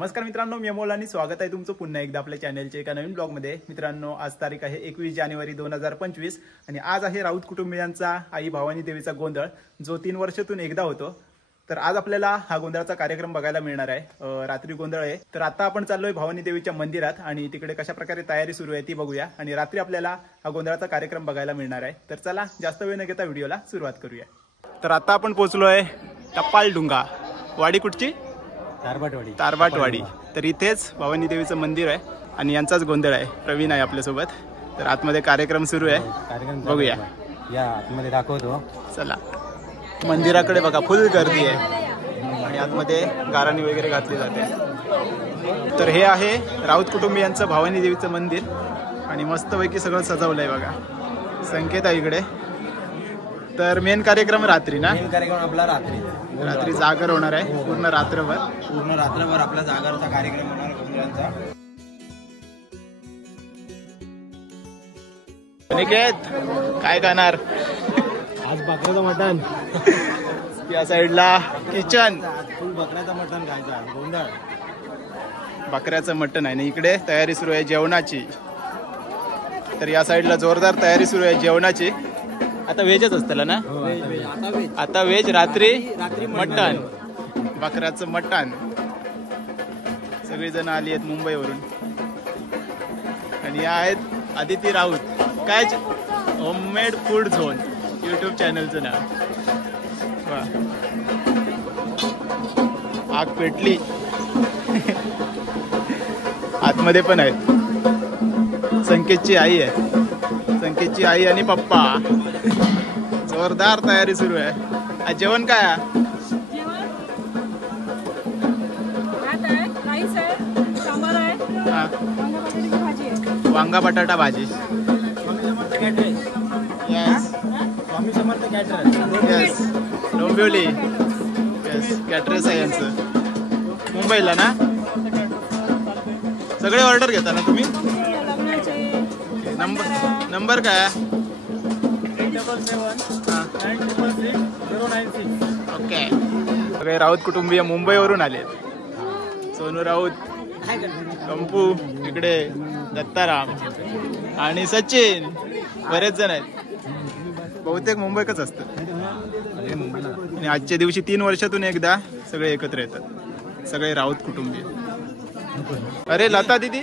नमस्कार मित्रांनो, मी अमोल आणि स्वागत आहे तुमचं पुन्हा एकदा आपल्या चॅनलच्या एका नवीन ब्लॉगमध्ये। मित्रांनो, आज तारीख आहे 21 जानेवारी 2025 आणि आज आहे राऊत कुटुंबियांचा आई भवानी देवीचा गोंधळ, जो 3 वर्षातून एकदा होतो। तर आज आपल्याला हा गोंधळाचा कार्यक्रम बघायला मिळणार आहे। रात्री गोंधळ आहे, तर आता आपण चाललोय भवानी देवीच्या मंदिरात आणि तिकडे कशा प्रकारे तयारी सुरू आहे ती बघूया आणि रात्री आपल्याला हा गोंधळाचा कार्यक्रम बघायला मिळणार आहे। तर चला जास्त वेळ न घेता व्हिडिओला सुरुवात करूया। तर आता आपण पोहोचलोय टप्पालडुंगा। वाडी कुठची? तारबाटवाडी। तर इथेच भवानी देवीचं मंदिर आहे आणि यांचाच गोंधळ आहे। प्रवीण आहे आपल्यासोबत, तर आतमध्ये कार्यक्रम सुरू आहे, बघूया। या आतमध्ये दाखवतो, चला। मंदिराकडे बघा, फुल गर्दी आहे आणि आतमध्ये गाराणी वगैरे घातली जाते। तर हे आहे राऊत कुटुंबियांचं भवानी देवीचं मंदिर आणि मस्तपैकी सगळं सजवलंय बघा। संकेत आहे इकडे। तर मेन कार्यक्रम रात्री ना? मेन कार्यक्रम आपला रात्री जागर होणार आहे, पूर्ण रात्रभर आपला जागरचा कार्यक्रम होणार गोंधळाचा। निकेत, काय खाणार आज? बकऱ्याचं मटण। या साईडला किचन, बकऱ्याचं मटण खायचं आज गोंधळ। बकऱ्याचं मटण आहे ना इकडे। तयारी सुरू आहे जेवणाची। तर या साईडला जोरदार तयारी सुरू आहे जेवणाची। आता व्हेजच असतं ना? आता व्हेज, रात्री मटण, बकऱ्याचं मटण। सगळी जण आली आहेत मुंबईवरून आणि या आहेत आदिती राऊत। काय होममेड फूड झोन यूट्यूब चॅनलचं नाव। आग पेटली। आतमध्ये पण आहेत। संकेतची आई आहे, संकेतची आई आणि पप्पा। जोरदार तयारी सुरू आहे। आज जेवण काय आहे? वांगा बटाटा भाजी। Swami Samarth caterers. Yes, Dombivli. Yes, caterers आहे यांचं, मुंबईला ना? सगळे ऑर्डर घेता ना तुम्ही? नंबर काय? 877-966-096। ओके। सगळे राऊत कुटुंबीय मुंबईवरून आले। सोनू राऊत, कंपू इकडे, दत्ताराम आणि सचिन, बरेच जण आहेत। बहुतेक मुंबईतच असतं आणि आजच्या दिवशी 3 वर्षातून एकदा सगळे एकत्र येतात, सगळे राऊत कुटुंबीय। अरे लता दीदी,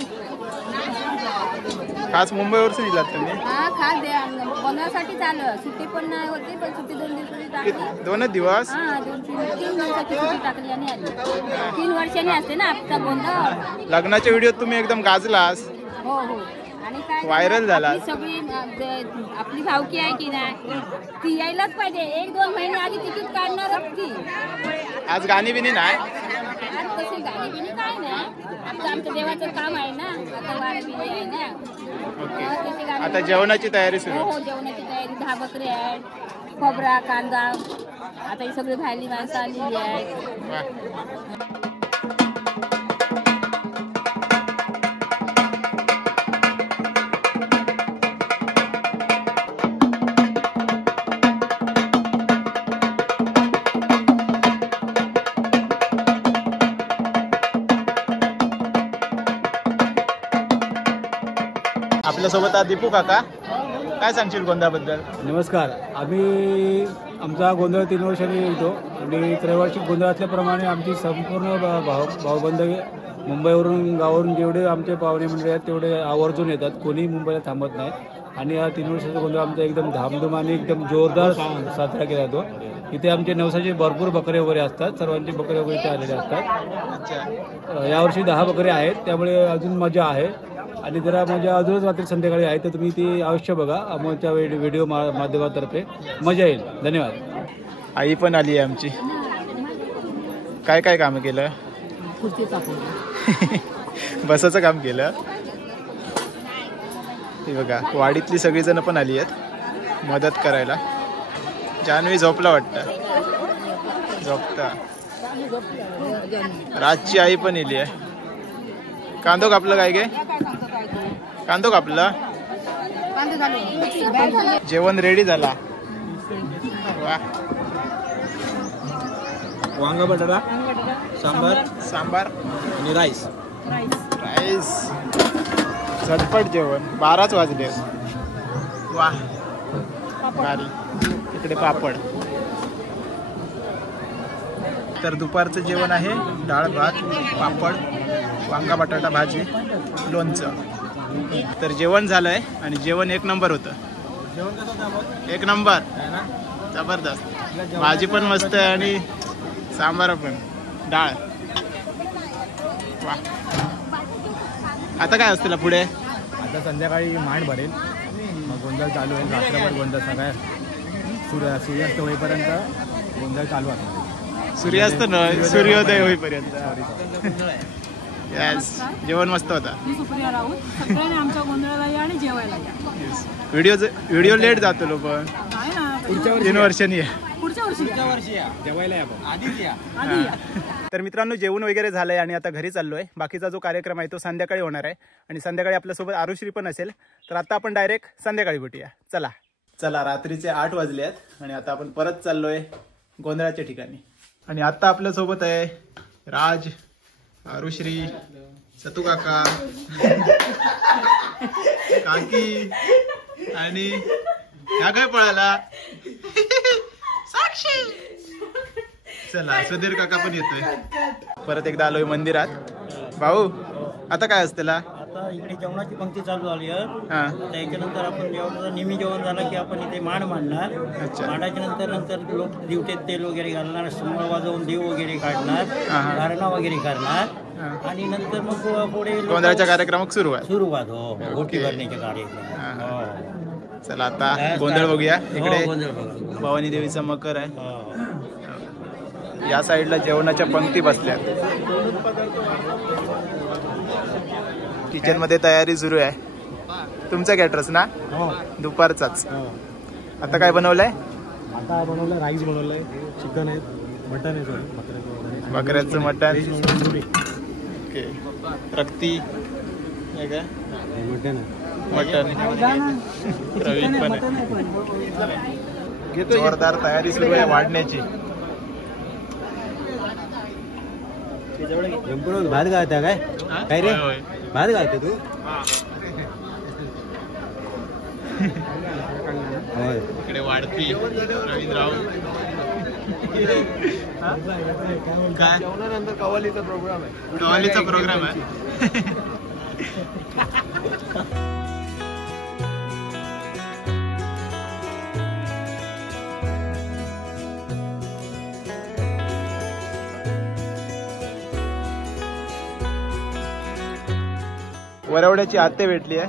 खास मुंबईवरच दिलात तुम्ही? हा, खास बनवासाठी चालू। सुट्टी पण नाही होती, पण सुट्टी 2 दिवसाची टाकली। 2 दिवस? हा, 2-3 दिवसाची सुट्टी टाकली आणि आली। 3 वर्षांनी असते ना आजचा गोंधळ। लग्नाच्या व्हिडिओत तुम्ही एकदम गाजलास। हो हो। आणि काय व्हायरल झाला। सगळी आपली भावकी आहे की नाही, ती यायलाच पाहिजे। 1-2 महिने आधी तिकीट काढणारच ती। आज गाणी बिनी नाही? आज तशी गाणी बिनी काय नाही, आमचं देवाचं काम आहे ना, आता वारी बिरी आहे ना। ओके। आता जेवणाची तयारी सुरू? हो, जेवणाची तयारी। 10 बकरे आहेत, खोबरा, कांदा। आता ही सगळी भाजी माणसं आलेली आहेत। आपल्यासोबत दीपू काका, काय सांगशील गोंधळाबद्दल? नमस्कार। आम्ही आमचा गोंधळ 3 वर्षांनी येतो आणि त्रैवार्षिक गोंधळ असल्याप्रमाणे आमची संपूर्ण भावबंध मुंबईवरून, गावावरून जेवढे आमचे पाहुणे मंडळी आहेत तेवढे आवर्जून येतात। कोणी मुंबईला थांबत नाही आणि हा 3 वर्षाचा गोंधळ आमचा एकदम धामधूम आणि एकदम जोरदार साजरा केला जातो। इथे आमचे नवसाचे भरपूर बकरे वगैरे असतात, सर्वांचे बकरे वगैरे इथे आलेले असतात। यावर्षी 10 बकरे आहेत, त्यामुळे अजून मजा आहे आणि जरा मजा अजूनच रात्री संध्याकाळी आहे, तर तुम्ही ती अवश्य बघा अमोलच्या व्हिडिओ माध्यमातर्फे, मजा येईल। धन्यवाद। आई पण आली आहे आमची। काय काय काम केलं? बसाचं काम केलं। हे बघा, वाडीतली सगळी जण पण आली आहेत मदत करायला। जान्हवी झोपला वाटतं, झोपता। राजची आई पण इली आहे। कांदो कापलं काय गे? कांदो कापला? जेवण रेडी झाला। वाह, वांगा बटाटा सांबार आणि राईस. राईस. झटपट जेवण. 12च वाजले. वा भारी. इकडे पापड. तर दुपारचं जेवण आहे डाळ भात, पापड, वांगा बटाटा भाजी, लोणचं. तर जेवण झालंय आणि जेवण एक नंबर होतं. एक नंबर. जबरदस्त. भाजी पण मस्त आहे आणि सांबार पण. डाळ. वा. आता काय असतं पुढे? आता संध्याकाळी मांड भरेल, मग गोंधळ चालू होईल. रात्रभर गोंधळ सगळ्या सूर्यास्त होईपर्यंत गोंधळ चालू असणार. सूर्यास्त न सूर्योदय होईपर्यंत. यस. जेवण मस्त होता. सुप्रिया राऊत. सगळ्यांनी आमच्या गोंधळाला या आणि जेवायला या. व्हिडिओ लेट जातो लोक. नाही ना, पुढच्या 3 वर्षांनी पुढच्या वर्षी या जेवायला या. आधीच या. आधी या. तर मित्रांनो, जेवण वगैरे झालंय आणि आता घरी चाललोय. बाकीचा जो कार्यक्रम आहे तो संध्याकाळी होणार आहे आणि संध्याकाळी आपल्यासोबत आरुश्री पण असेल. तर आता आपण डायरेक्ट संध्याकाळी भेटूया. चला रात्रीचे 8 वाजले आहेत आणि आता आपण परत चाललोय गोंधळाच्या ठिकाणी. आणि आता आपल्यासोबत आहे राज, आरुश्री, सतू काका, काकी आणि ह्या काय पळाला साक्षी. चला सुधीर काका पण येतोय. परत एकदा आलोय मंदिरात. भाऊ आता काय असतं त्याला? आता इकडे जेवणाची पंक्ती चालू झाली आहे. हा. त्याच्यानंतर आपण जेवणाचं नेहमी जेवण झालं की आपण इथे मांड मांडणार. अच्छा. मांडाच्या नंतर लोक दिवटेत तेल वगैरे घालणार, समोर वाजवून देव वगैरे काढणार, हा. गारणा वगैरे हा. करणार आणि नंतर मग पुढे लोकं- गोंधळाच्या कार्यक्रमात सुरुवात. सुरुवात. हो, गोटी ओके. भरण्याचे हा. कार्यक्रम. हो. चला आता गोंधळ बघूया. हो, इकडे गोंधळ बघा. भवानी देवीचा मकर आहे. हो. या साईडला जेवणाच्या पंक्ती बसल्या. किचन मध्ये तयारी सुरू आहे. तुमचा कॅटरस ना? हो. दुपारचाच. हो. आता काय बनवलंय? आता बनवलं राईस, बनवलंय चिकन आहे, मटन आहे, सॉरी बकऱ्याचं मटण. Mutton okay. रक्ती आहे का? आहे. मटण. रवी पण आहे. जोरदार तयारी सुरू आहे वाढण्याची. भात गायता काय? काय रे? होय, होय. भात गायते तू? होय. इकडे वाढती रवींद्र राऊत. काय जेवणानंतर कवालीचा प्रोग्राम आहे. कवालीचा प्रोग्राम आहे. वरवड्याची आत्या भेटली आहे,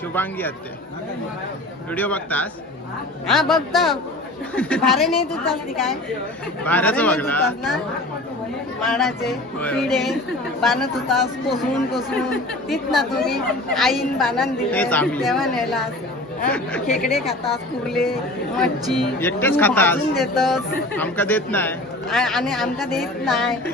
शुभांगी आत्या. व्हिडिओ बघतास? हा बघतो. भारे नाही तू चालती काय? बाहेरच बघला. ना माडाचे होय. पिढे बाणत होतास कोसळून तीच ना तुम्ही आईन बाणान दिले तेच आम्ही. तेव्हा नेला. खेकडे खातात, कुर्ले, मच्छी एकटेच तू खातास? भाजून देतस आमका देत नाही. आणि आमका देत नाही.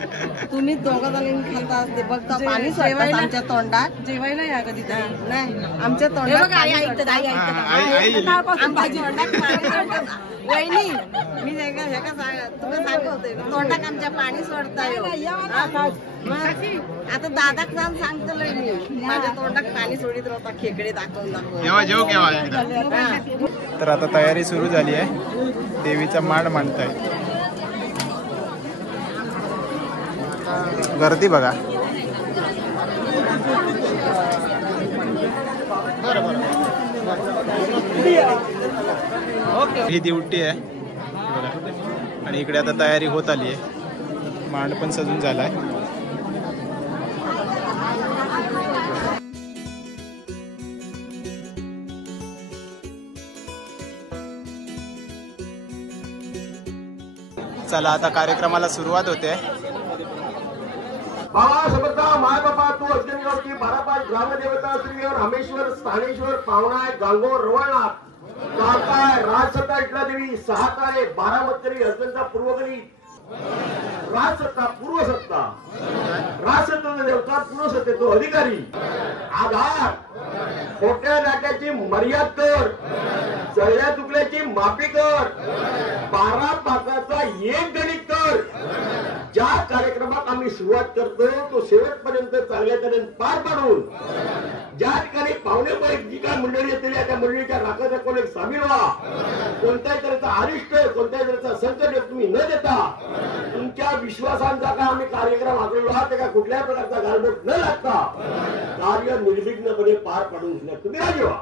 तुम्ही दोघं जण खातात ते बघता. पाणी सोडतात आमच्या तोंडात. जेवायला या कधी नाही आमच्या तोंडात पाणी सोडतात. आई आमच्या तोंडात पाणी सोडतात. वहिनी मी तुला सांगते तोंडात आमच्या पाणी सोडताय. आता दादाक जाऊन सांगतो मी माझ्या तोंडात पाणी सोडित राहता. खेकडे दाखवून केव्हा जेव केव्हा एकदा. तर आता तयारी सुरू झाली आहे. देवीचा मांड मांडताय. गर्दी बघा. ही दिवटी आहे बघा. आणि इकडे आता तयारी होत आली आहे. मांड पण सजून झालाय. चला आता कार्यक्रमाला सुरुवात होते. बाबा समर्था माय बाबा तू अजगणगावची बारापाच ग्रामदेवता श्री रामेश्वर स्थानेश्वर पावणाय गांगोर रवळनाथ काकाय राजसत्ता इटला देवी सहाकारे बारामतकरी अजगणचा पूर्वकरी राजसत्ता पूर्वसत्ता, राजसत्ता देवता पूर्वसत्ते तो अधिकारी, आधार, खोट्या नाट्याची मर्याद कर, चढल्या चुकल्याची माफी कर, 12 पाकाचा एक गणित कर. ज्या कार्यक्रमात आम्ही सुरुवात करतो तो शेवटपर्यंत चांगल्या तऱ्हेने पार पाडून ज्या ठिकाणी पाहुणे जी काय मंडळी येतील त्या मंडळीच्या राखा सामील व्हा. कोणत्याही तऱ्हेचा अरिष्ट, कोणत्याही तऱ्हेचा संकट तुम्ही न देता तुमच्या विश्वासांचा का आम्ही कार्यक्रम आखलेलो आहात त्या कुठल्याही प्रकारचा गालबोट न लागता कार्य निर्विघ्नपणे पार पाडून घेण्यात तुम्ही राजी व्हा.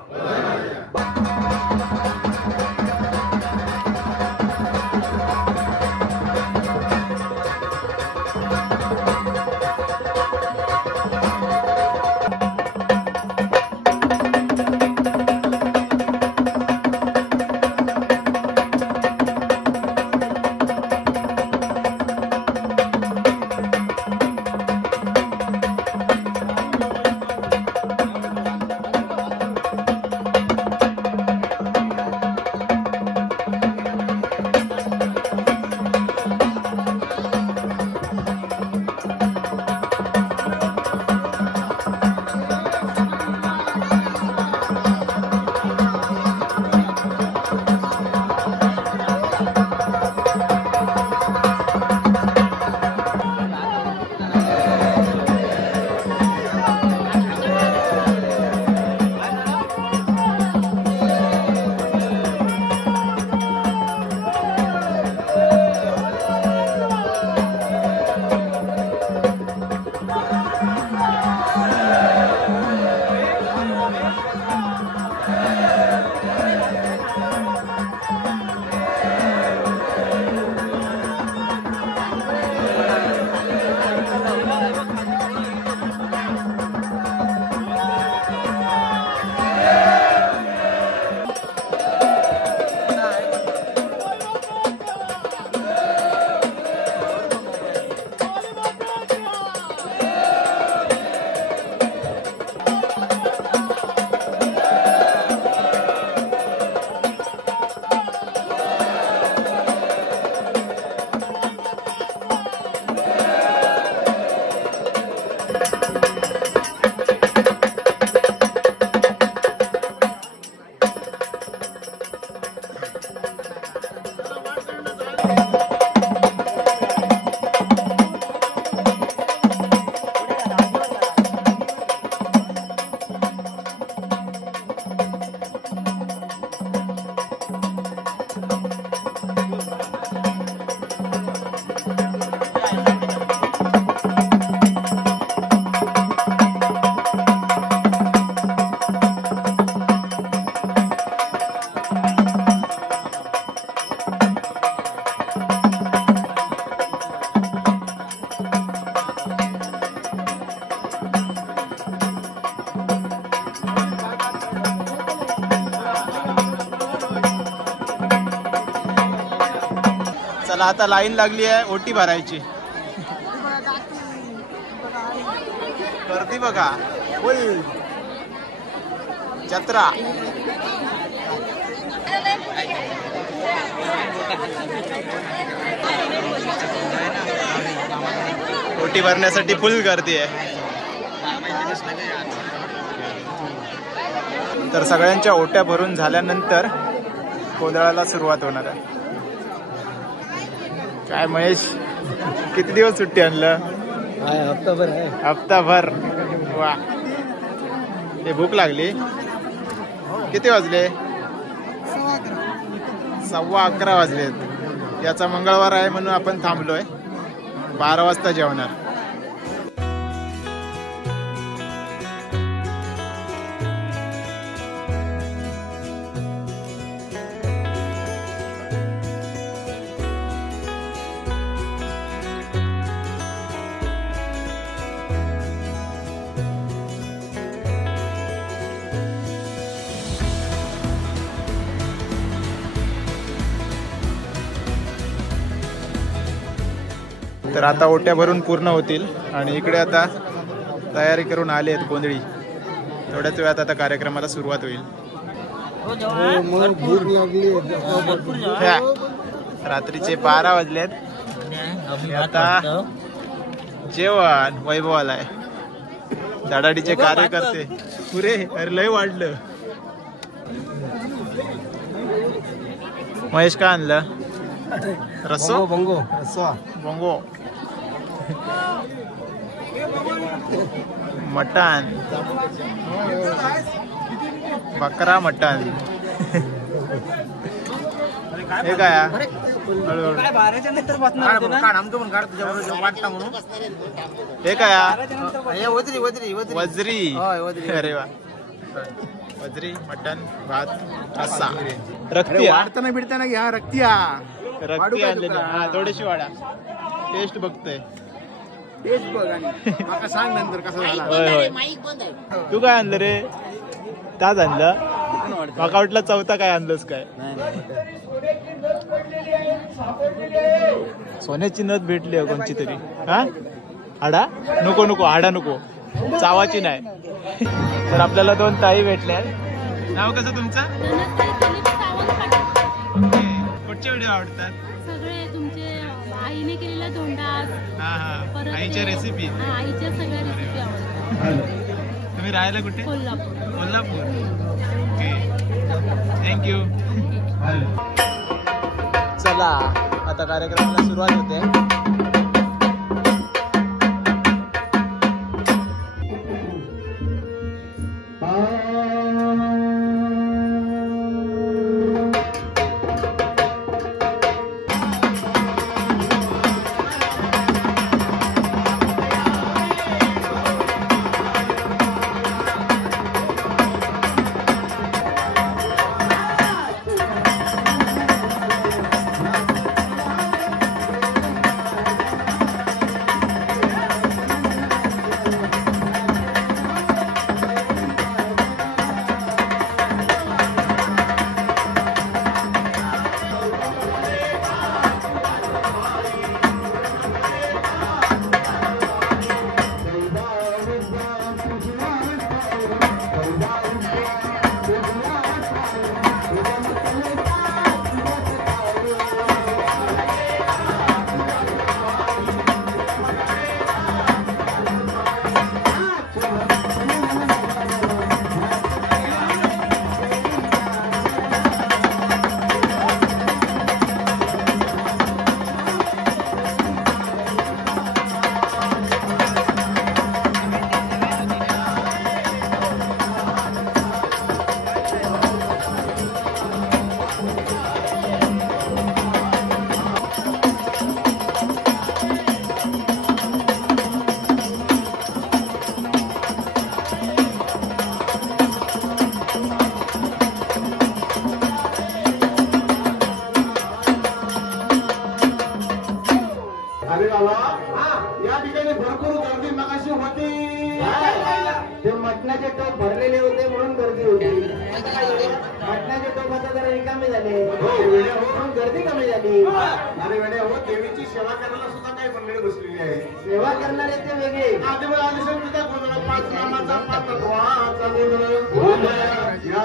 चला आता लाईन लागली आहे ओटी भरायची. गर्दी बघा फुल जत्रा. ओटी भरण्यासाठी फुल गर्दी आहे. तर सगळ्यांच्या ओट्या भरून झाल्यानंतर गोंधळाला सुरुवात होणार आहे. काय महेश किती दिवस सुट्टी आणलं? हप्ताभर आहे. हप्ताभर. वा. हे भूक लागली. किती वाजले? 11:15 वाजलेत. याचा मंगळवार आहे म्हणून आपण थांबलोय. 12 वाजता जेवणार. तर आता ओट्या भरून पूर्ण होतील आणि इकडे आता तयारी करून आले आहेत गोंधळी. थोड्याच वेळात आता कार्यक्रमाला सुरुवात होईल. भूक लागली. रात्रीचे 12 वाजलेत आता जेवण वैभव आलाय, धडाडीचे कार्यकर्ते पुरे. अरे लय वाढलं. महेश काय आणलं? रस्सो बंगो बोंगो, मटण, बकरा मटण. हे काय हळूहळू हे काय वजरी. अरे वा, वजरी मटण भात रस्सा. रक्ती वाढताना बिडताना घ्या. रक्ती आणलेली. हा थोडीशी वाडा. टेस्ट बघतोय. तेच बघ आणि माका सांग नंतर कसं झाला. होय होय. तू काय आणलं रे? ताज आणलं. माका वाटलं चौथा काय आणलंस काय. सोन्याची नथ भेटली आहे कोणची तरी. हा हाडा नको नको, हाडा नको, चावाची नाही. तर आपल्याला 2 ताई भेटल्या. नाव कसं तुमचं? कुठचे व्हिडिओ आवडतात? सगळे तुमचे आईने केलेला धोंडा. हा हा, आईच्या रेसिपी. आईच्या सगळ्या रेसिपी आवडतात. तुम्ही राहायला कुठे? कोल्हापूर. कोल्हापूर. Okay, thank you. चला आता कार्यक्रमाला सुरुवात होते. या ठिकाणी भरपूर गर्दी मगाशी होती. ते मटणाचे टोप भरलेले होते म्हणून गर्दी होती. मटणाचे टोप आता जरा रिकामे झाले म्हणून गर्दी कमी झाली. अरे वेड्या हो, देवीची सेवा करायला सुद्धा काही मंडळी बसलेली आहे. सेवा करणारे ते वेगळे. तुझा गोंधळ 5 नामाचा 5 तत्वाचा गोंधळ. या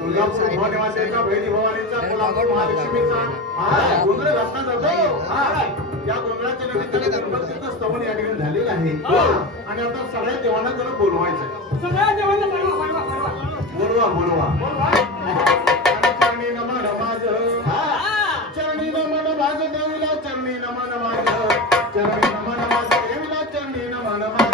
तुळजापूर भवानीमातेचा, भैरी भवानीचा, कोल्हापूर महालक्ष्मीचा गोंधळ घातला जातो. या गोंधळाच्या निमित्ताने गणपतीचं स्तवन या ठिकाणी झालेलं आहे. आणि आता सगळ्या देवांना जरा बोलवायचं. बोलवा चरणी नमन माझ, चरणी नमन माझ देवीला, चरणी नमन माझ, चरणी नमन माझ देवीला, चरणी नमन माझ.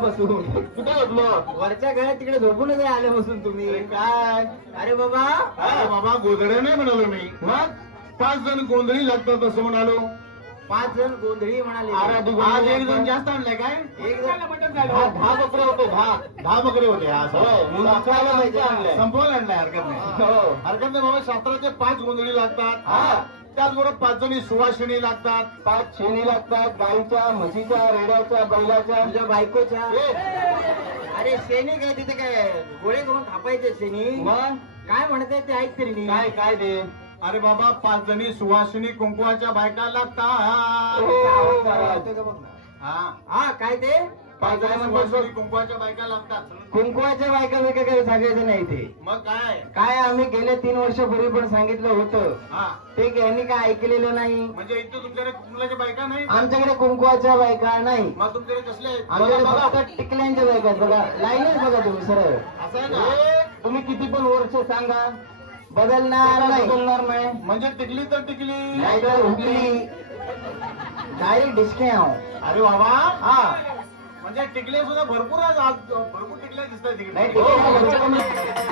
आल्यापासून. कुठे झोपलो? वरच्या घरात तिकडे झोपूनच आल्यापासून तुम्ही. काय अरे बाबा, अरे बाबा गोंधळे नाही म्हणालो मी. मग 5 जण गोंधळी लागतात असं म्हणालो. 5 जण गोंधळी म्हणाले. आज एक जण जास्त आणलाय काय? एक जण 10 बकरे होते. 10 बकरे होते आज. संपवायला पाहिजे आणलंय. संपवायला आणलाय. हरकत नाही. हो. हरकत नाही बाबा. शास्त्राचे 5 गोंधळी लागतात. त्याचबरोबर 5 जणी सुवासिनी लागतात. 5 शेणी लागतात. गाईच्या, म्हशीच्या, रेड्याच्या, बैलाच्या, तुझ्या बायकोच्या. अरे शेणी काय तिथे काय गोळे करून थापायचे शेणी. मग काय म्हणते ते ऐक तरी. काय ते? अरे बाबा 5 जणी सुवासिनी कुंकुवाच्या बायका लागतात. हा काय ते 5 जणी सुवासिनी कुंकुवाच्या बायका लागतात. कुंकुवाच्या बायका वेगळं काही सांगायचं नाही ते. मग काय? काय आम्ही गेल्या 3 वर्षापूर्वी पण सांगितलं होतं. हा ते यांनी काय ऐकलेलं नाही. म्हणजे इथं तुमच्याकडे कुंकुवाच्या बायका नाही? आमच्याकडे कुंकुवाच्या बायका नाही. मग तुमच्याकडे कसले आहेत? आमच्याकडे फक्त टिकल्यांच्या बायका आहेत. बघा लाईनच बघा तुम्ही सरळ. असं आहे का? तुम्ही किती पण वर्ष सांगा बदलणार नाही. म्हणजे टिकली तर टिकली, नाही तर हुकली. Direct discount. अरे बाबा. हा म्हणजे टिकले सुद्धा भरपूर आज भरपूर टिकले दिसतात तिकडे. नाही टिकल्या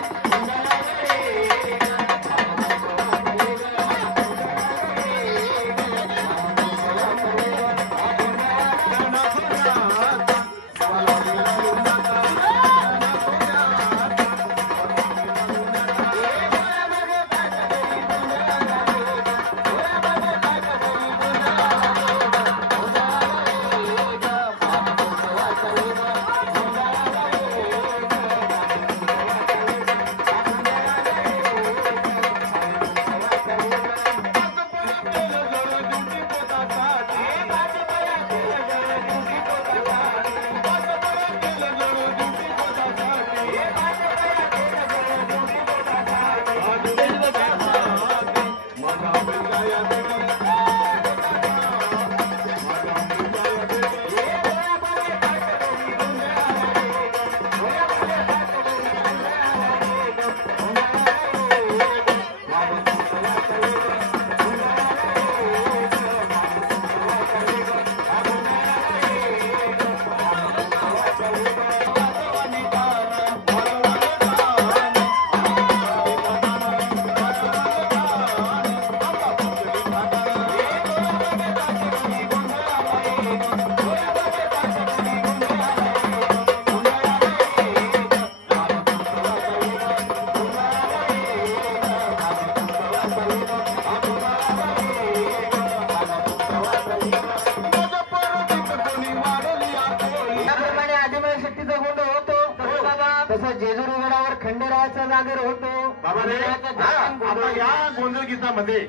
तसं जेजुरी गडावर खंडेरायाचा जागर होतो. बाबा रे, आता या गोंधळ गीतामध्ये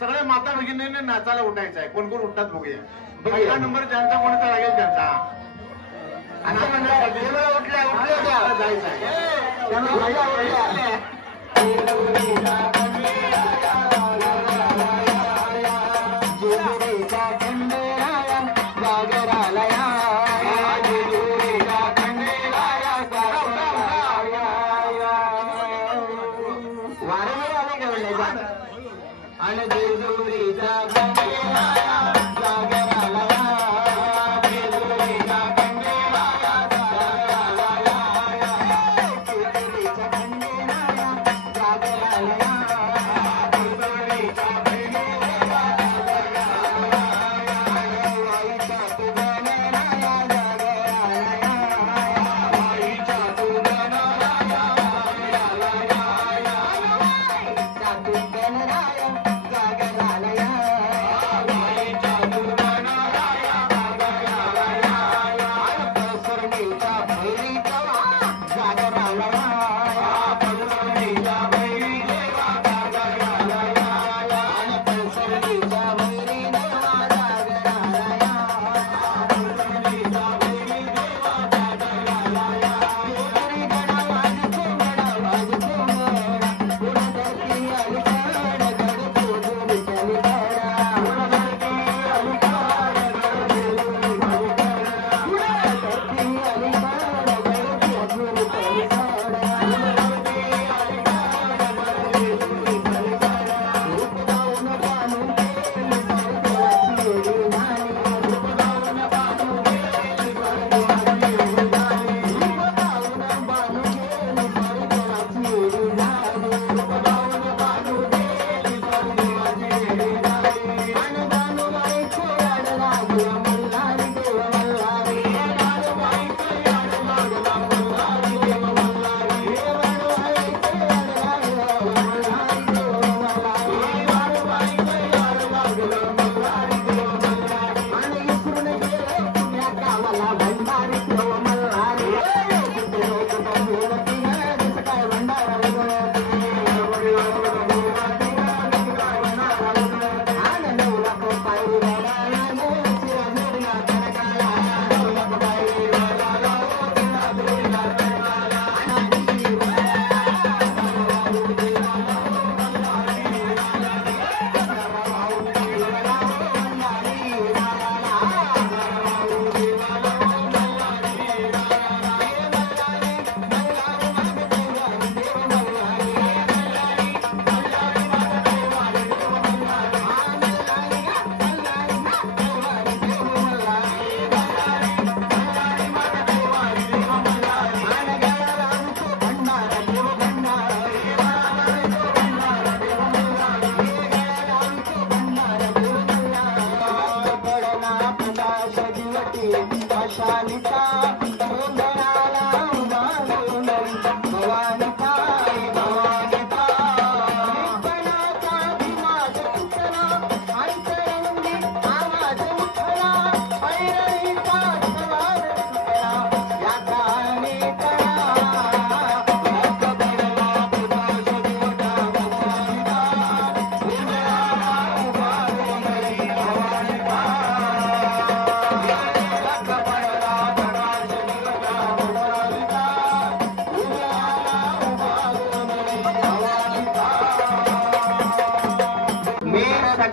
सगळ्या माता भगिनींनी नाचायला उठायचं आहे. कोण कोण उठतात बघूया. पहिला नंबर ज्यांचा कोणता लागेल त्यांचा. असं म्हणलं उठल्या जायचं आहे.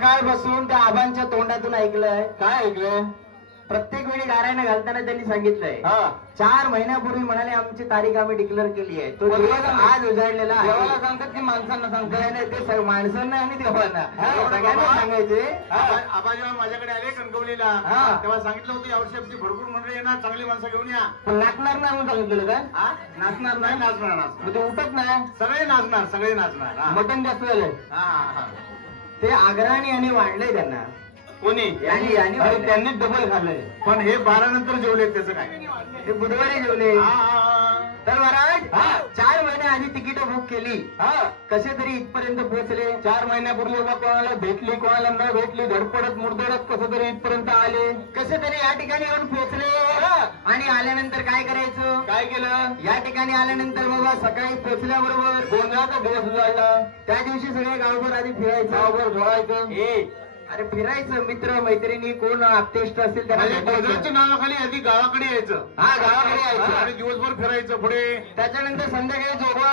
सकाळपासून त्या आबांच्या तोंडातून ऐकलंय. काय ऐकलंय? प्रत्येक वेळी गारायला घालताना त्यांनी सांगितलंय 4 महिन्यापूर्वी म्हणाले आमची तारीख आम्ही डिक्लेअर केली आहे. तो दिवस आज उजाडलेला आहे. देवाला सांगतात की माणसांना सांगताय? नाही, ते माणसांना आणि देवांना सगळ्यांना सांगायचे. आबा जेव्हा माझ्याकडे आले कणकवलीला तेव्हा सांगितलं होतं यावर्षी आमची भरपूर मंडळी येणार, चांगली माणसं घेऊन या. पण नाचणार नाही म्हणून सांगितलं काय? नाचणार नाही, नाचणार मग ते उठत नाही. सगळे नाचणार, सगळे नाचणार. मटण जास्त झालंय. ते आग्रहाने आणि वाढलंय त्यांना. कोणी? आणि त्यांनी डबल खाल्लंय. पण हे 12 नंतर जेवले, त्याचं काय? ते बुधवारी जेवले. तर महाराज 4 महिने आधी तिकीट बुक केली. कसे तरी इथपर्यंत पोहोचले. 4 महिन्यापूर्वी कोणाला भेटली, कोणाला न भेटली, धडपडत मुरदडत कसं तरी इथपर्यंत आले. कसे तरी या ठिकाणी येऊन पोहोचले. आणि आल्यानंतर काय करायचं? काय केलं? या ठिकाणी आल्यानंतर बाबा सकाळी पोहोचल्याबरोबर गोंधळाचा दिवस उजाडला. त्या दिवशी सगळे गावभर आधी फिरायचं, गावभर झोळायचं. अरे फिरायचं, मित्र मैत्रिणी कोण आपतेष्ट असेल गोंधळाच्या नावाखाली आधी गावाकडे यायचं. गावाकडे यायचं आणि दिवसभर फिरायचं पुढे. त्याच्यानंतर संध्याकाळी जोगवा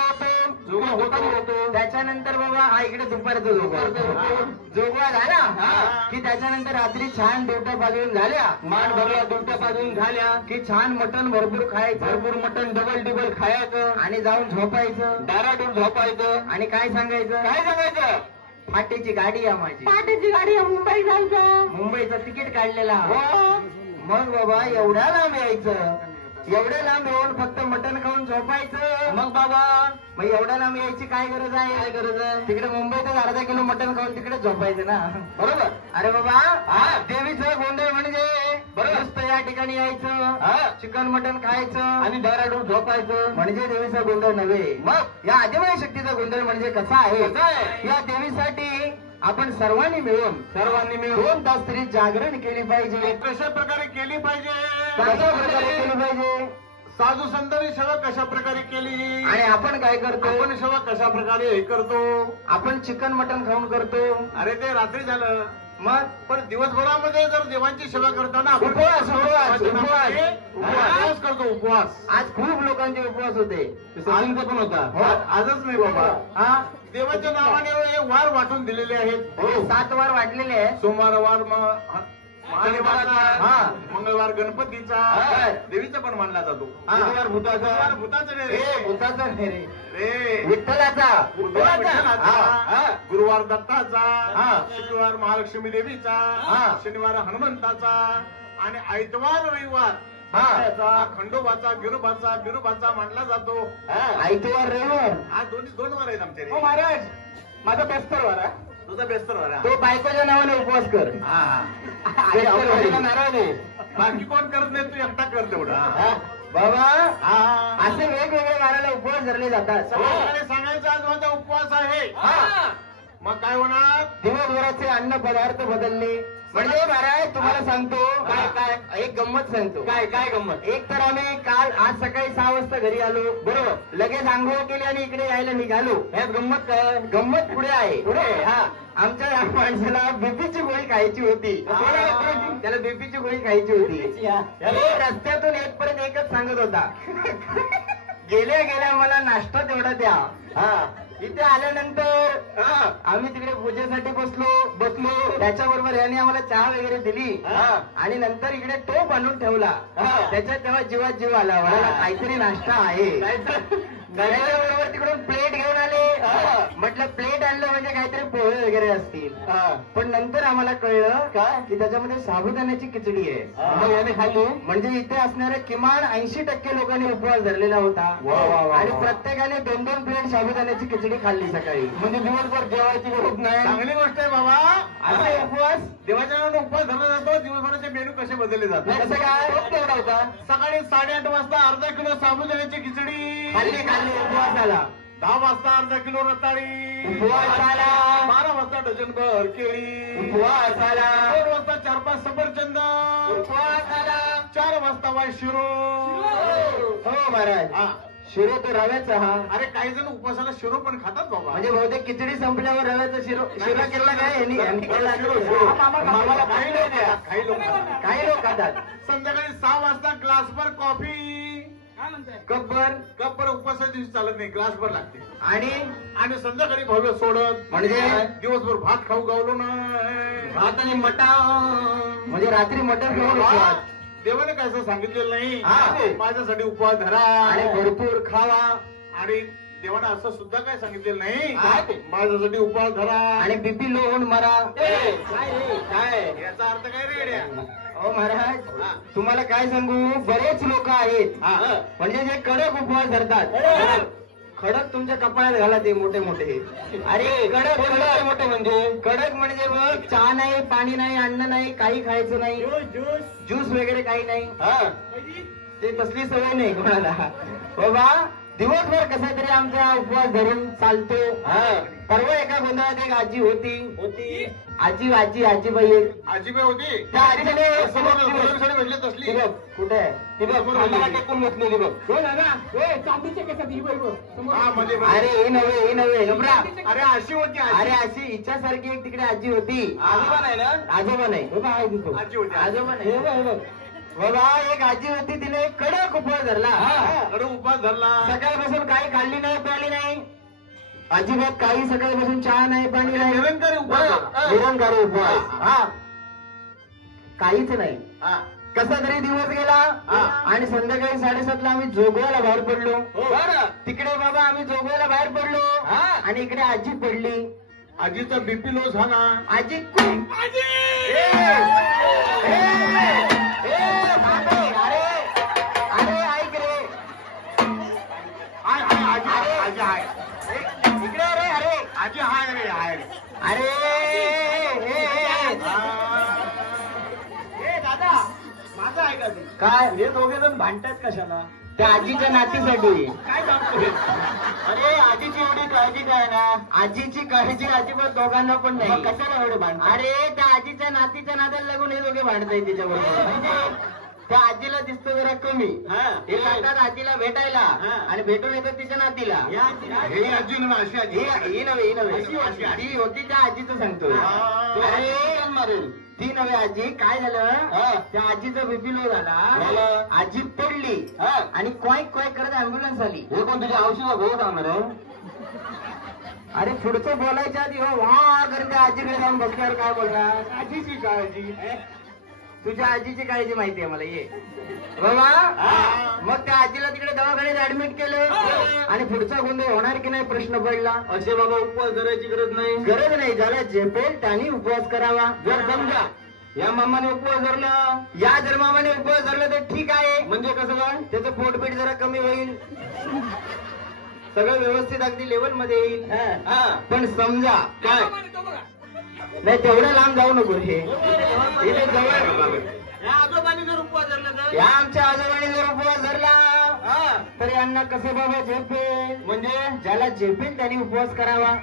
होतो. त्याच्यानंतर बाबा हा इकडे दुपारचा जोगवा झाला की त्याच्यानंतर रात्री छान डोट्या पाजून झाल्या, मान भरला, डोट्या पाजून झाल्या की छान मटण भरपूर खायचं. भरपूर मटण डबल खायचं आणि जाऊन झोपायचं, दारातून झोपायचं. आणि काय सांगायचं? फाटेची गाडी आहे माझी, फाटेची गाडी आहे, मुंबई जायचं. मुंबईचं तिकीट काढलेला. मग बाबा एवढ्या लांब यायचं, एवढ्या लांब येऊन फक्त मटण खाऊन झोपायचं. मग एवढ्या लांब यायची काय गरज आहे? काय गरज आहे? तिकडे मुंबईतच अर्धा किलो मटण खाऊन तिकडे झोपायचं ना, बरोबर? अरे बाबा देवीचं गोंधळ म्हणजे बरोबर या ठिकाणी यायचं, चिकन मटण खायचं आणि दाराडून झोपायचं म्हणजे देवीचा गोंधळ नव्हे. मग या आदिमाय शक्तीचा गोंधळ म्हणजे कसा आहे? या देवीसाठी आपण सर्वांनी मिळून 2 तास तरी जागरण केली पाहिजे. कशा प्रकारे केली पाहिजे? कशा प्रकारे केली पाहिजे? साधू संतांनी सेवा कशा प्रकारे केली आणि आपण काय करतो? आपण सेवा कशा प्रकारे हे करतो? आपण चिकन मटण खाऊन करतो. अरे ते रात्री झालं. मग पण दिवसभरामध्ये जर देवांची सेवा करताना आपण उपवास करतो. उपवास आज खूप लोकांचे उपवास होते. आजचा पण होता. आजच नाही बाबा. देवाच्या नावाने हे वार वाटून दिलेले आहेत. 7 वार वाटलेले आहेत. सोमवार वार मंगळवार गणपतीचा, देवीचा पण मानला जातो. बुधवार भूताचा, भूताचा रे विठ्ठलाचा, गुरुवार दत्ताचा, शुक्रवार महालक्ष्मी देवीचा, शनिवार हनुमंताचा आणि आयतवार रविवार खंडोबाचा, बिरोबाचा मानला जातो. आयतवार रविवार हा 2 वार आहेत आमचे. महाराज माझा बेस्तर वार आहे. तुझा बेस्तर वार तो बायकोच्या नावाने उपवास कर. नाराज आहे. बाकी कोण करत नाही, तू एकटा कर तेवढा. बाबा असे वेगवेगळ्या वाराला उपवास धरले जातात. सांगायचं आज माझा उपवास आहे. मग काय होणार? दिवसभराचे अन्न पदार्थ बदलले. म्हणजे महाराज तुम्हाला सांगतो काय एक गंमत सांगतो. काय गंमत? एक तर आम्ही काल आज सकाळी 6 वाजता घरी आलो, बरोबर? लगेच आंघोळ केली आणि इकडे यायला निघालो. यात गंमत काय? गंमत पुढे आहे. पुढे आमच्या या माणसाला बीपीची गोळी खायची होती. त्याला बीपीची गोळी खायची होती. रस्त्यातून येतपर्यंत एकच सांगत होता, गेल्या मला नाश्ता तेवढा द्या. इथे आल्यानंतर आम्ही तिकडे पूजेसाठी बसलो. त्याच्याबरोबर याने आम्हाला चहा वगैरे दिली आणि नंतर इकडे टोप आणून ठेवला. त्याच्यात तेव्हा जीवात जीव आला. मला काहीतरी नाश्ता आहे. बरोबर तिकडून प्लेट घेऊन आले. म्हटलं प्लेट आणलं म्हणजे काहीतरी पोहे वगैरे असतील. पण नंतर आम्हाला कळलं की त्याच्यामध्ये साबुदाण्याची खिचडी आहे. मग याने खाल्ली. म्हणजे इथे असणाऱ्या किमान 80% लोकांनी उपवास धरलेला होता आणि प्रत्येकाने 2-2 प्लेट साबुदाण्याची खिचडी खाल्ली सकाळी. म्हणजे दिवसभर जेवायची गरज नाही. चांगली गोष्ट आहे बाबा. असे उपवास देवाच्या नावाने उपवास धरला जातो. दिवसभराचे मेनू कसे बदलले जातात? कसं काय? तेवढा होता. सकाळी 8:30 वाजता अर्धा किलो साबुदाण्याची खिचडी खाल्ली. उपवास झाला. 10 वाजता अर्धा किलो रताळी उपवास झाला. 12 वाजता डझनभर केळी उपवास झाला. 2 वाजता 4-5 सफरचंद उपवास झाला. 4 वाजता वाय शिरो. हो महाराज, शिरो तो रव्याचा. अरे काही जण उपवासाला शिरो पण खातात बाबा. म्हणजे बहुतेक खिचडी संपल्यावर रव्याचा शिरो केला काय? काही लोक खातात. संध्याकाळी 6 वाजता ग्लासभर कॉफी. कपभर उपवास उपासाच्या दिवशी चालत नाही, ग्लासभर लागते. आणि संध्याकाळी भव्य सोडत म्हणजे दिवसभर भात खाऊ गावलो नाही. भात आणि मटण म्हणजे रात्री मटण घेऊन उपवास. देवाने काय असं सांगितलेलं नाही. हा. माझ्यासाठी उपवास धरा आणि भरपूर खावा. आणि देवाने असं सुद्धा काय सांगितलेलं नाही. हा. माझ्यासाठी उपवास धरा आणि बीपी लो होऊन मरा. काय रे काय याचा अर्थ काय रे येड्या? हो महाराज, तुम्हाला काय सांगू, बरेच लोक आहेत म्हणजे जे कडक उपवास धरतात. खडक तुमच्या कपाळात घाला ते मोठे मोठे. अरे कडक कडक मोठे म्हणजे बघ, चहा नाही, पाणी नाही, अन्न नाही, काही खायचं नाही, ज्यूस वगैरे काही नाही. ते तसली सवय नाही कोणाला. बाबा दिवसभर कसा तरी आमचा उपवास धरून चालतो. परवा एका गोंधळात एक आजी होती. आजीबाई एक आजीबाई होती. त्या आजीने भेटले तसली कुठे आहे ती बघ, खांद्याला टेकून बसलेली बघ. अरे हे नव्हे घबरा. अरे अशी होती अरे अशी इच्छासारखी एक तिकडे आजी होती. आजोबा नाही ना? आजोबा नाही आजी होती. आजोबा नाही बाबा. एक आजी होती, तिने कडक उपवास धरला. कडक उपवास धरला. सकाळपासून काही खाल्ली नाही, प्याली नाही, अजिबात काही. सकाळपासून चहा नाही, पाणी नाही, निरंकारी उपवास. निरंकारी उपवास. काहीच नाही. कसा तरी दिवस गेला आणि संध्याकाळी 7:30ला आम्ही जोगव्याला बाहेर पडलो. तिकडे बाबा आम्ही जोगव्याला बाहेर पडलो आणि इकडे आजी पडली. आजीचा बीपी लो झाला. आजी अरे ऐक रे, आजी आहे इकडे अरे आजी हाय रे हाय रे. दादा माझं आहे का ते? काय हे दोघे जण भांडतात कशाला? त्या आजीच्या नातीसाठी. काय सांगतो? अरे आजीची एवढी काळजी काय ना, आजीची काळजी अजिबात दोघांना पण नाही. कशाला एवढे भांडतात? अरे त्या आजीच्या नातीच्या नात्याला लागून हे दोघे भांडताय तिच्याबरोबर. त्या आजीला दिसतो जरा कमी. हे जातात आजीला भेटायला आणि भेटून येतात तिच्या नातीला. हे आजी ना अशी आजी. ही नव्हे अशी आजी. ती होती त्या आजीचं सांगतोय. अरे मारेल ती नव्हे आजी. काय झालं, त्या आजीचा बीपी लो झाला, आजी पडली आणि क्वाईक करत अँब्युलन्स आली. हे कोण तुझ्या औषधा भाऊ सांगणार आहे? अरे पुढचं बोलायच्या आधी हो वा करते आजीकडे जाऊन बसल्यावर काय बोलणार? आजीची काळजी. तुझ्या आजीची काळजी माहिती आहे मला. ये बाबा. मग त्या आजीला तिकडे दवाखान्यात ऍडमिट केलं आणि पुढचा गोंधळ होणार की नाही प्रश्न पडला. असे बाबा उपवास धरायची गरज नाही. ज्याला झेपेल त्याने उपवास करावा. जर समजा या मामाने उपवास धरला, या जर मामाने उपवास धरला तर ठीक आहे. म्हणजे कसं काय, त्याचं पोटपीठ जरा कमी होईल, सगळं व्यवस्थित अगदी लेवल मध्ये येईल. पण समजा काय नाही, तेवढ्या लांब जाऊ नको. हे इथे जवळ या आजोबांनी जर उपवास धरला तर? या आमच्या आजोबाने जर उपवास धरला तरी अण्णा कसे बाबा झेपेल, म्हणजे ज्याला झेपेल त्याने उपवास करावा.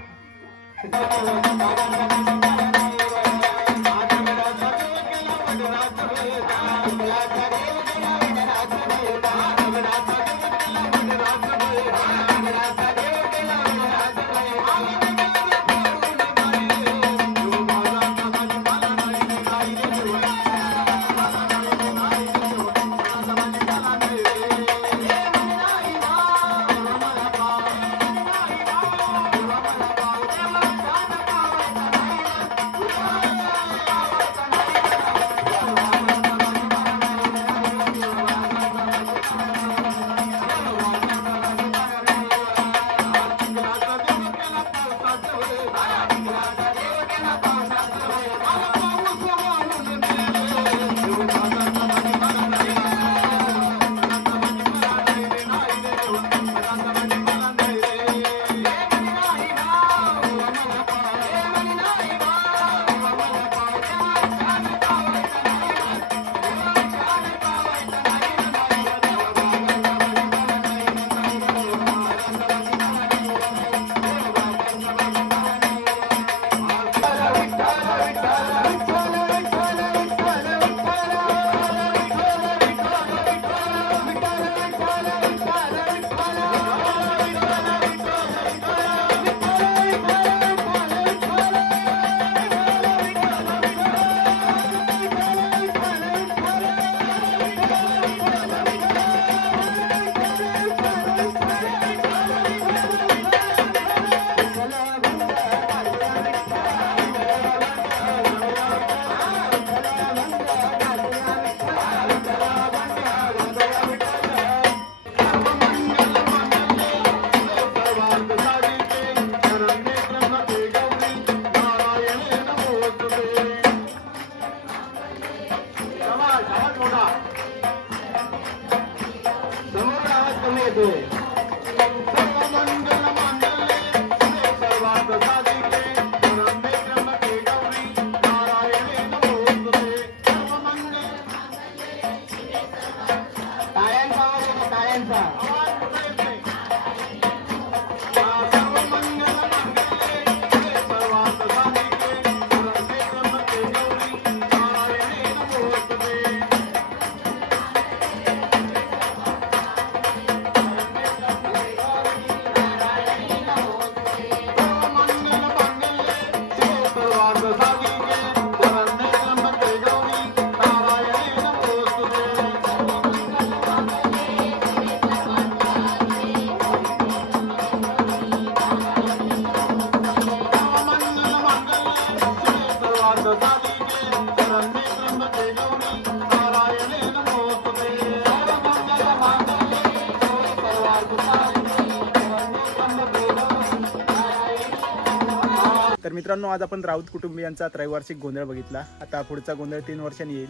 तर मित्रांनो, आज आपण राऊत कुटुंबियांचा त्रैवार्षिक गोंधळ बघितला. आता पुढचा गोंधळ 3 वर्षांनी येईल.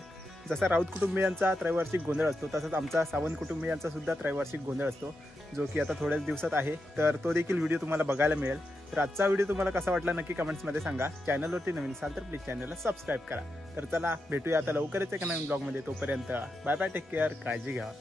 जसा राऊत कुटुंबियांचा त्रैवार्षिक गोंधळ असतो तसंच आमचा सावंत कुटुंबियांचा सुद्धा त्रैवार्षिक गोंधळ असतो, जो की आता थोड्याच दिवसात आहे. तर तो देखील व्हिडिओ तुम्हाला बघायला मिळेल. तर आजचा व्हिडिओ तुम्हाला कसा वाटला नक्की कमेंट्समध्ये सांगा. चॅनलवरती नवीन असाल तर प्लीज चॅनलला सबस्क्राईब करा. तर चला भेटूया आता लवकरच एका नवीन ब्लॉगमध्ये. तोपर्यंत बाय बाय, टेक केअर, काळजी घ्या.